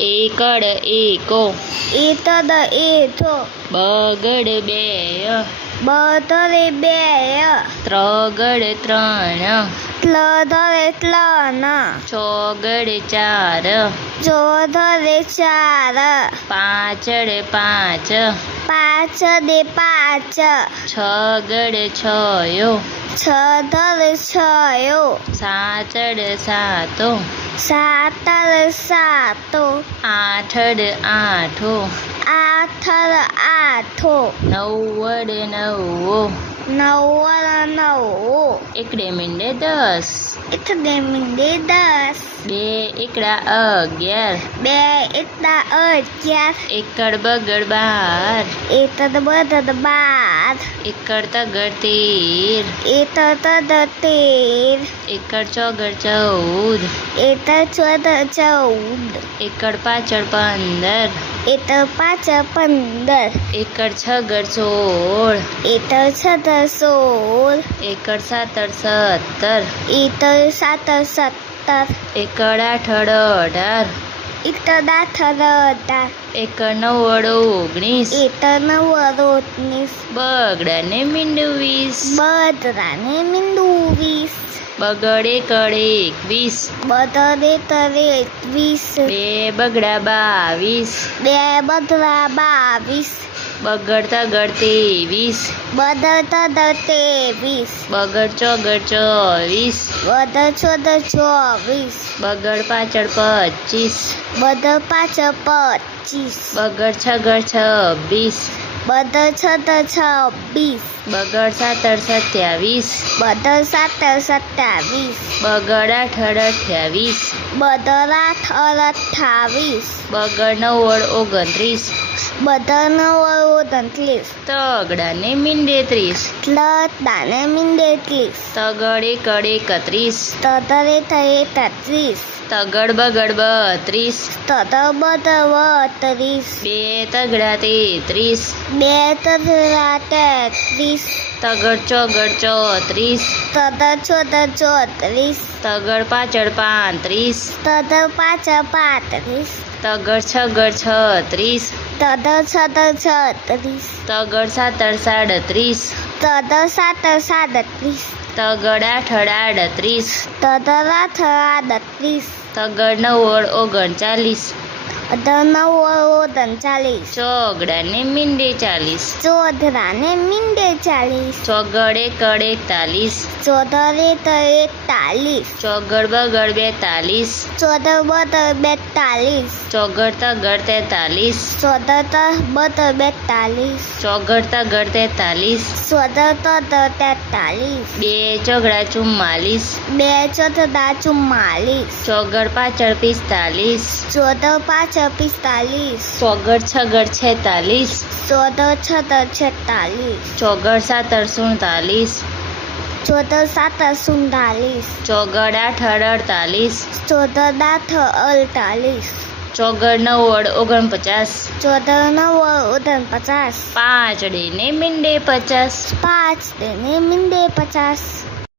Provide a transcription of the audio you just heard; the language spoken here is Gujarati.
એકડ એકો, એતદ એથો, બગડ બેય, બતરે બેય, ત્રગડ ત્રણ, ત્લધરે ત્લન, ચોગડ ચાર, ચોધરે ચાર, પાંચડ પાંચ, પાંચદે પાંચ, છગડ છયો, છધરે છયો, સાતડ સાતો, સાતર સાતો, આઠડ આઠો, આઠર આઠો, નવ્વડ નવ્વો, નવ્વર નવ્વો, એકડે મીંડે 10, એકડે મીંડે 10, બે એકડા 11, બે એકડા 11, એકડ બગડ 12, એતદ બદદ 12, એકડ તગડ 13, એતદ 13, એકડ ચોગડ 14, એતદ ચોદ 14, એકડ પાછળ 15, એતદ પાંચ 15, એકડ છગડ 16, એતદ છદ 16, એકડ સાતડ 17, એતદ સાત 17, એકડ આઠડ 18, એતદ આઠર 18, એકડ નવ્વડ 19, એતદ નવ્વદ 19, બગડા ને મીંડું 20, બદરાને મીંડુ 20, બગડ એકડ 21, બદરે તરે 21, બે બગડા 22, બે બદરા 22, બગડ તગડ 23, બદર તદર 23, બગડ ચોગડ 24, બદર ચોદ 24, બગડ પાછળ 25, બદર પાંચ 25, બગડ છગડ 26, બદર છદ 26, બગડ સાતડ 27, બદર સાત 27, બગડ આઠડ 28, બદર આઠ 28, બગડ નવ્વડ 29, બદર નવ્વદ 29, તગડા ને મીંડે 30, ત્લદાને મીંડે 30, તગડ એકડ 31, તદરે થયે 33, તગડ બગડ 32, તદ બદર 32, બે તગડા 33, બે તદરા 33, તગડ ચોગડ 34, તદ ચોદ 34, તગડ પાછળ 35, તદ પાંચ 35, તગડ છગડ 36, તદ છદ 36, તગડ સાતડ 37, તદ સાત 37, તગડ આઠડ 38, તદ આઠ 38, તગડ નવ્વડ 39, તદ નવ્વદ 39, ચોગડા ને મીંડે 40, ચોધરાને મીંડે 40, ચોગડ એકડ 41, ચોધરે તરે 41, ચોગડ બગડ 42, ચોદ બદ 42, ચોગડ તગડ 43, ચોદ બદ 42, ચોગડ તગડ 43, ચોદ તદ 43, બે ચોગડા 44, બે ચોથદા 44, ચોગડ પાછળ 45, ચોદ પાંચ 45, ચોગડ છગડ 46, ચોદ છદ 46, ચોગડ સાતડ 47, ચોદ સાત 47, ચોગડ આઠડ 48, ચોદ આઠ 48, ચોગડ નવ્વડ 49, ચોદ નવ્વદ 49, પાંચડે ને મીંડે 50, પાંચ તેને મીંડે 50,